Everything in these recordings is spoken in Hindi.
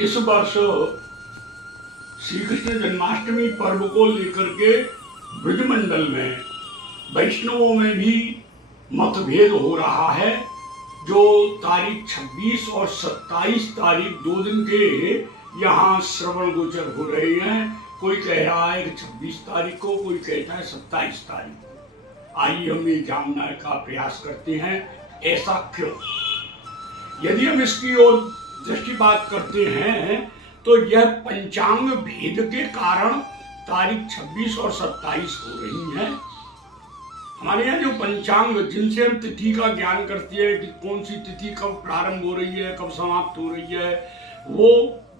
इस वर्ष श्री कृष्ण जन्माष्टमी पर्व को लेकर के ब्रजमंडल में वैष्णवों में भी मतभेद हो रहा है। जो तारीख 26 और 27 तारीख 2 दिन के यहाँ श्रवण गोचर हो रहे हैं। कोई कह रहा है कि 26 तारीख को, कोई कहता है 27 तारीख को। आइए हम ये जानने का प्रयास करते हैं ऐसा क्यों। यदि हम इसकी ओर दृष्टिपात करते हैं तो यह पंचांग भेद के कारण तारीख 26 और 27 हो रही है। हमारे यहाँ जो पंचांग जिनसे हम तिथि का ज्ञान करते हैं कि कौन सी तिथि कब प्रारंभ हो रही है, कब समाप्त हो रही है, वो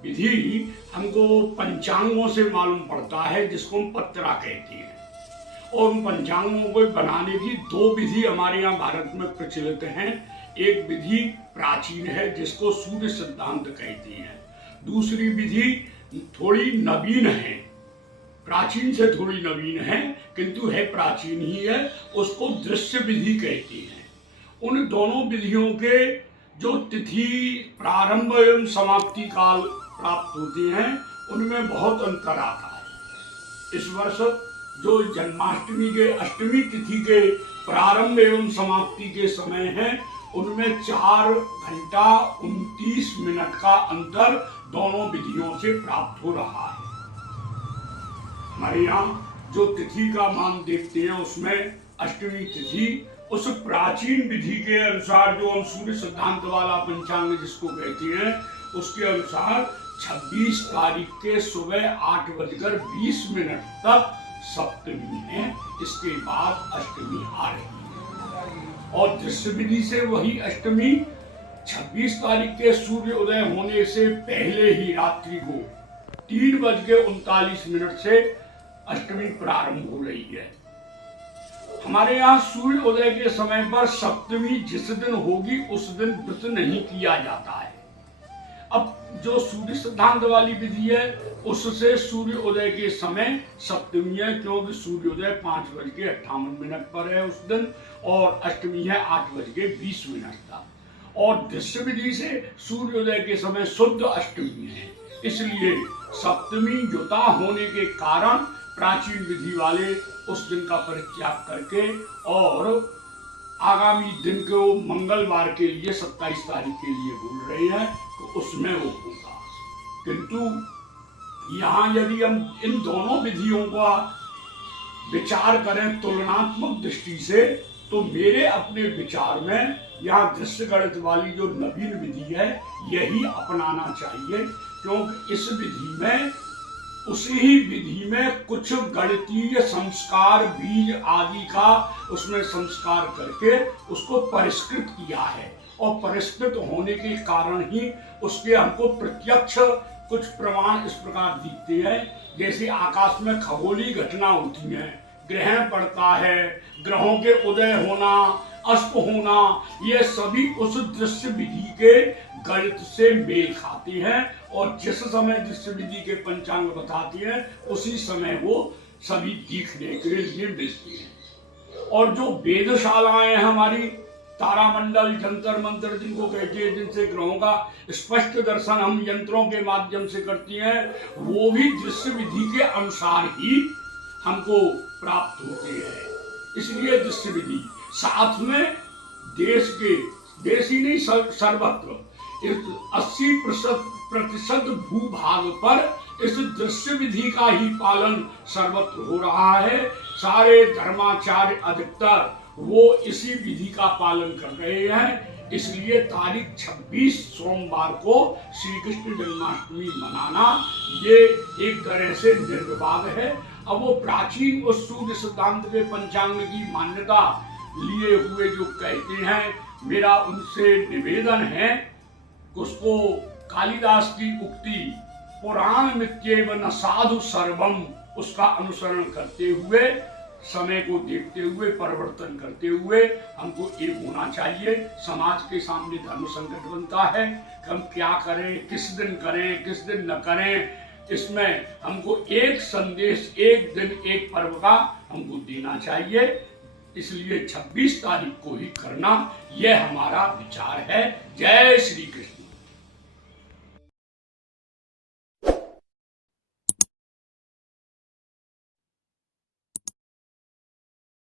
विधि हमको पंचांगों से मालूम पड़ता है, जिसको हम पत्रा कहते हैं। और उन पंचांगों को बनाने की 2 विधि हमारे यहाँ भारत में प्रचलित हैं। एक विधि प्राचीन है जिसको सूर्य सिद्धांत कहते हैं। दूसरी विधि थोड़ी नवीन है, प्राचीन से थोड़ी नवीन है किंतु है प्राचीन ही है, उसको दृश्य विधि कहते हैं। उन दोनों विधियों के जो तिथि प्रारंभ एवं समाप्ति काल प्राप्त होते हैं उनमें बहुत अंतर आता है। इस वर्ष जो जन्माष्टमी के अष्टमी तिथि के प्रारंभ एवं समाप्ति के समय है उनमें 4 घंटा 29 मिनट का अंतर दोनों विधियों से प्राप्त हो रहा है। हमारे यहाँ जो तिथि का मान देखते हैं उसमें अष्टमी तिथि उस प्राचीन विधि के अनुसार, जो हम सूर्य सिद्धांत वाला पंचांग जिसको कहते हैं, उसके अनुसार 26 तारीख के सुबह 8:20 तक सप्तमी है। इसके बाद अष्टमी आ रही है। और दृश्य विधि से वही अष्टमी 26 तारीख के सूर्य उदय होने से पहले ही रात्रि को 3:39 से अष्टमी प्रारंभ हो रही है। हमारे यहाँ सूर्य उदय के समय पर सप्तमी जिस दिन होगी उस दिन व्रत नहीं किया जाता है। अब जो सूर्य सिद्धांत वाली विधि है उससे सूर्य उदय के समय सप्तमी है, क्योंकि सूर्योदय 5:58 पर है उस दिन, और अष्टमी है 8:20 तक। और दृश्य विधि से सूर्योदय के समय शुद्ध अष्टमी है। इसलिए सप्तमी युता होने के कारण प्राचीन विधि वाले उस दिन का परित्याग करके और आगामी दिन को मंगलवार के लिए 27 तारीख के लिए बोल रहे हैं, तो उसमें वो होगा। किंतु यहाँ यदि हम इन दोनों विधियों का विचार करें तुलनात्मक दृष्टि से, तो मेरे अपने विचार में यहाँ दृश्य गणित वाली जो नवीन विधि है यही अपनाना चाहिए, क्योंकि इस विधि में उसी ही विधि में कुछ गणितीय संस्कार बीज आदि का उसमें संस्कार करके उसको परिष्कृत किया है। और परिष्कृत होने के कारण ही उसके हमको प्रत्यक्ष कुछ प्रमाण इस प्रकार दिखते हैं, जैसे आकाश में खगोलीय घटना होती है, ग्रहण पड़ता है, ग्रहों के उदय होना, अस्त होना, ये सभी उस दृश्य विधि के गणित से मेल खाते हैं। और जिस समय दृश्य विधि के पंचांग बताती है उसी समय वो सभी दिखने के लिए मिलती हैं। और जो वेदशालाएं हमारी तारामंडल, जंतर मंतर जिनको कहते हैं, जिनसे ग्रहों का स्पष्ट दर्शन हम यंत्रों के माध्यम से करती हैं, वो भी दृश्य विधि के अनुसार ही हमको प्राप्त होते हैं। इसलिए दृश्य विधि साथ में देश ही नहीं सर्वत्र 80% भूभाग पर इस दृश्य विधि का ही पालन सर्वत्र हो रहा है। सारे धर्माचार्य अधिकतर वो इसी विधि का पालन कर रहे हैं। इसलिए तारीख 26 सोमवार को श्री कृष्ण जन्माष्टमी मनाना ये एक तरह से निर्विवाद है। अब वो प्राचीन उस सूर्य सिद्धांत के पंचांग की मान्यता लिए हुए जो कहते हैं, मेरा उनसे निवेदन है उसको कालिदास की उक्ति पुराण मित्येव न साधु सर्वम, उसका अनुसरण करते हुए, समय को देखते हुए, परिवर्तन करते हुए हमको एक होना चाहिए। समाज के सामने धर्म संकट बनता है कि हम क्या करें, किस दिन करें, किस दिन न करें। इसमें हमको एक संदेश, एक दिन, एक पर्व का हमको देना चाहिए। इसलिए 26 तारीख को ही करना यह हमारा विचार है। जय श्री कृष्ण।